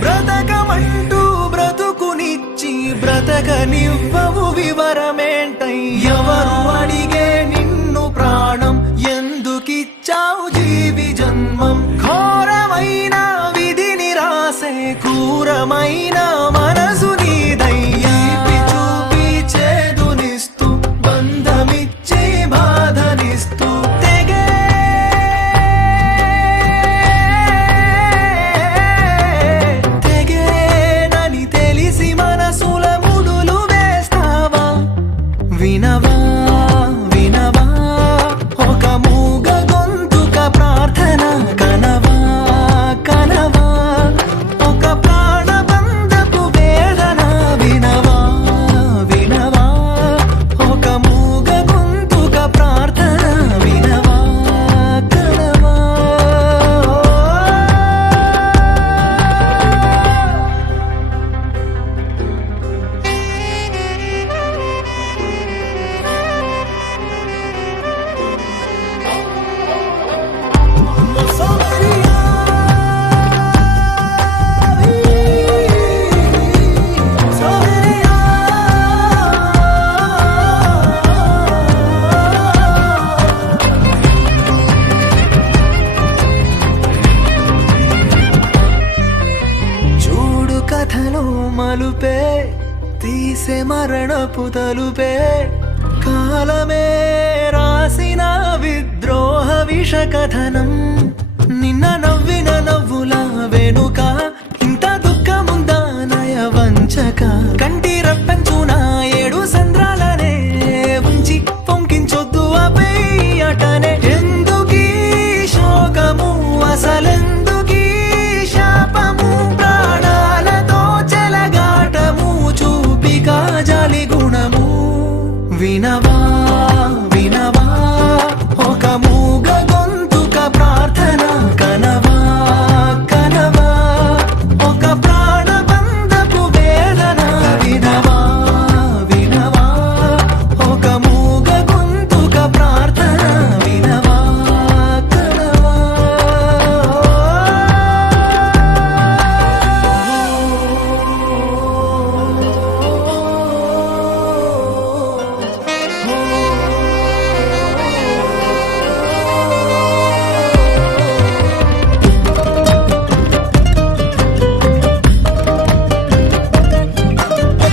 బ్రతకమంటూ బ్రతుకునిచ్చి బ్రతకనివ్వవు వివరమేంటై ఎవరు అడిగే నిన్ను ప్రాణం ఎందుకిచ్చావు జీవి జన్మం ఘోరమైన విధిని రాసే క్రూరమైన మనసు నీదయ్యా చూపి చేదునిస్తూ బంధమిచ్చి బాధనిస్తూ వినవా వినవా ఒక మూగ గొంతుక ప్రార్థన కనవా కనవా ఒక ప్రాణబంధపు వేదన వినవా వినవా ఒక మూగ గొంతుక ప్రార్థన వినవా కనవా కథలో మలుపే తీసే మరణపు తలుపే కాలమే రాసిన విద్రోహ విష కథనం నిన్న నవ్వి